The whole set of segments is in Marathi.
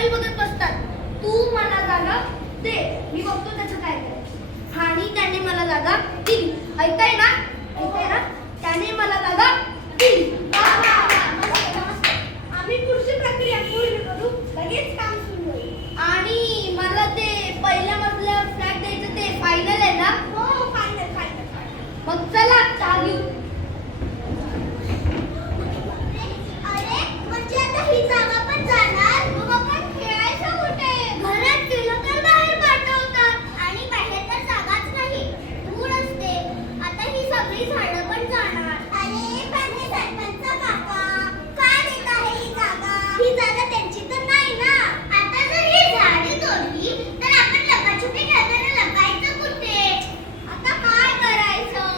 मोबाईल बघत बसतात. तू मला जागा दे, मी बघतो त्याचं काय करायचं. आणि त्याने मला जागा दिली. ऐकाय ना, त्याने मला जागा दिली. आम्ही पुढची प्रक्रिया पूर्ण करू, लगेच काम सुरू होईल. आणि मला ते पहिल्या मजल्यावर फ्लॅट द्यायचं ते फायनल आहे ना? हो, फायनल. मग चला चहा घेऊ. अरे म्हणजे आता ही जागा पण जाणार? मग आपण खेळायचं कुठे? घरात केलं तर बाहेर पाठवतात आणि बाहेर तर जागाच नाही, धूळ असते. आता ही सगळी झाडं पण जाणार. अरे पण हे सरपंच काका काय देत आहे ही जागा? ही जागा त्यांची तर नाही ना. आता जर ही झाडे तोडली तर आपण लपाछुपी खेळताना लपायचं कुठे? आता काय करायचं?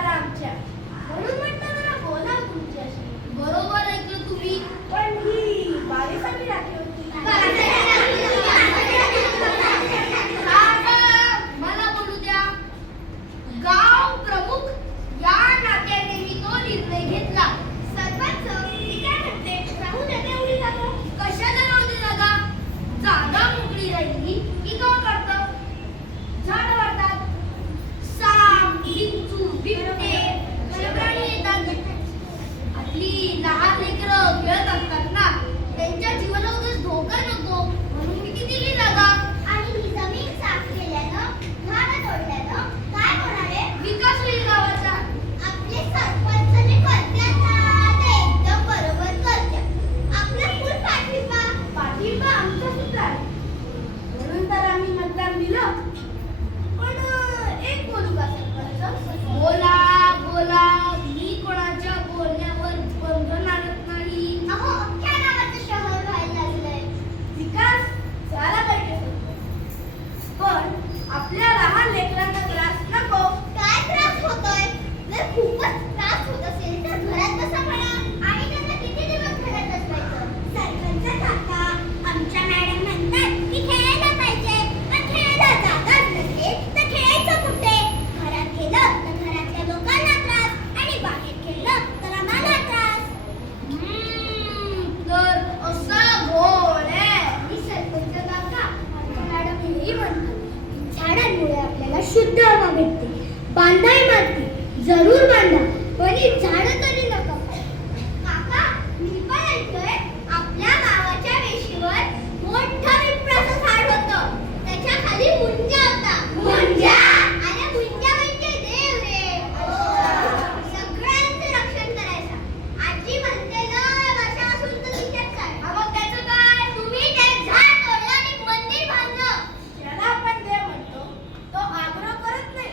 झाला आमच्या. म्हणून म्हटलं जरा बोलावं तुमच्याशी. बरोबर ऐकलं तुम्ही. पण ही बारीसाठी राखी होती. मला बोलू द्या. गाव प्रमुख या नात्याने मी तो निर्णय घेतला. सरपंच मी काय म्हणते, राहू द्या तेवढी जागा. कशाला राहू दे जागा? जागा मोकळी राहिली की गाव काढतं, झाड वाढतात, साप, विंचू, बिबटे असे प्राणी येतात. आपली लहान लेकरं खेळत असतात ना, त्यांच्या जीवाला उगाच धोका नको म्हणून मी ती दिली जागा. आणि ही जमीन साफ केल्यानं, झाडं तोडल्यानं काय होणार आहे? विकास होईल गावाचा. आपले सरपंच जे करतात ना, ते एकदम बरोबर करतात. आपला फुल पाठिंबा आमचा सुद्धा आहे. म्हणून तर आम्ही मतदान दिलं. पण एक बोलू का सरपंच? बोला बोला, मी कोणाच्या बोलण्यावर बंधन आणत नाही. अहो, अख्ख्या गावाचं शहर व्हायला लागलंय. विकास झाला पाहिजे. पण आपल्या लहान लेकरांना त्रास नको. काय त्रास होतोय? जर खूपच त्रास होत असेल तर घरात बसा म्हणा. आणि त्यांना किती दिवस घरात बसवायचं? सरपंच काका, आमच्या मॅडम म्हणतात की खेळायला पाहिजे. पण खेळायला जागाच नसेल तर खेळायचं कुठे? घरात केलं तर घरातल्या लोकांना त्रास, आणि बाहेर खेळलं तर आम्हाला त्रास. तर असा घोळ आहे. आणि सरपंच काका, आमच्या मॅडम हेही म्हणतात, झाडांमुळे आपल्याला शुद्ध हवा भेटते. बांधाय माती जरूर बांधा, पण ही झाडं तरी नका. काका, मी पण ऐकलंय आपल्या गावाच्या वेशीवर मोठं पिंपळाचं झाड होतं. त्याच्या खाली मुंजा होता. मुंजा? अरे मुंजा म्हणजे देव रे. सगळ्यांचं रक्षण करायचं. आजी म्हणते ना, वर्षापासून तर तिथेच आहे. मग त्याचं काय? तुम्ही ते झाड तोडलं आणि मंदिर बांधलं. ज्याला आपण देव म्हणतो तो आग्रह करत नाही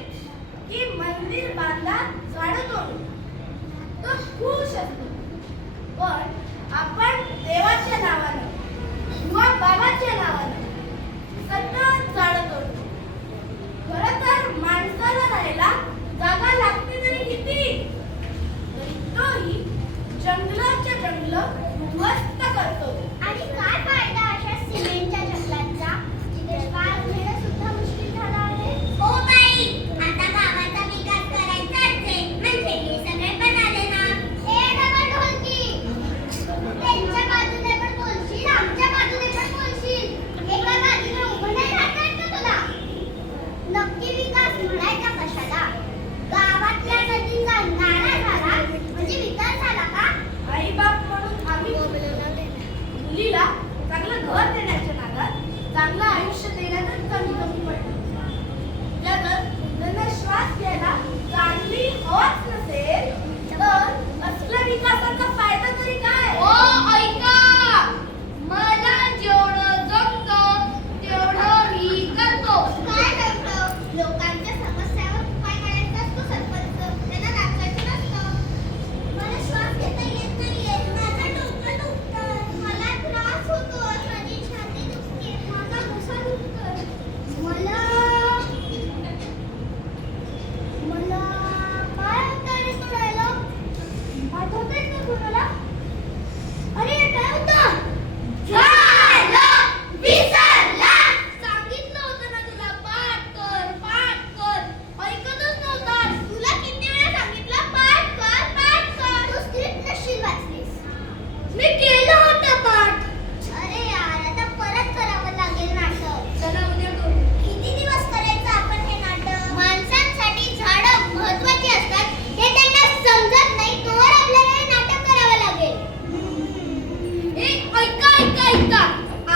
की मंदिर बांधा, झाडं तोडू. तो खुश असतो. पण आपण देवाच्या नावानं किंवा बाबाच्या नावानं सतत झाडं तोडतो. खरं तर माणसाला राहायला जागा लागते तरी किती, तरी तोही जंगलाच्या जंगलं उद्ध्वस्त करतो. आणि काय फायदा अशा सिमेंटच्या जंगलांचा, जिथे श्वास घेणं सुद्धा मुश्किल झालं आहे. हो बाई, आता गावाचा विकास करायचाच आहे, म्हणजे हे सगळे पण आले ना. ए डबल ढोलकी, त्यांच्या बाजूने पण बोलशील, आमच्या बाजूने पण बोलशील. एका बाजूने उभं नाही राहता येत का तुला? नक्की विकास म्हणायचा कशाला? गावातल्या नदीचा नाला झाला म्हणजे विकास झाला का? आई बाप म्हणून आम्ही मुलीला चांगलं घर देण्याच्या नादात चांगलं आयुष्य देण्यातच कमी कमी पडलं. जर त्यांना श्वास घ्यायला चांगली हवाच नसेल तर असल्या विकासाचा फायदा तरी काय? ओ ऐका, मला जेवढं जमतं तेवढं मी करतो. काय करतो? लोकांच्या समस्यावर उपाय काढायचा असतो सरपंच, त्यांना नाचवायचं नसतं. मला श्वास घेता येत नाहीये, माझं डोकं दुखतं, मला त्रास होतोय, माझी छाती दुखते, माझा घसा दुखतोय. मला काय होतंय रे तुला? आठवतंय का कुणाला? अरे काय होतं? झालं, विसरला. सांगितलं होतं ना तुला, पाठ कर, पाठ कर. ऐकतच नव्हतास. तुला किती वेळा सांगितलं पाठ कर, पाठ कर. तू स्क्रिप्ट नशील वाचलीस. मी केलं होतं पाठ. अरे यार, आता परत करावं लागेल नाटक. चला उद्या करू. किती दिवस करायचं आपण हे नाटक? माणसांसाठी झाडं महत्त्वाची असतात हे त्यांना समजत नाही, तोवर आपल्याला हे नाटक करावं लागेल. ऐका ऐका ऐका,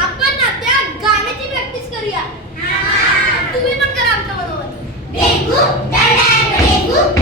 आपण ना त्या गाण्याची प्रॅक्टिस करूया. तुम्ही पण करा आमच्या बरोबर. Dengue, dengue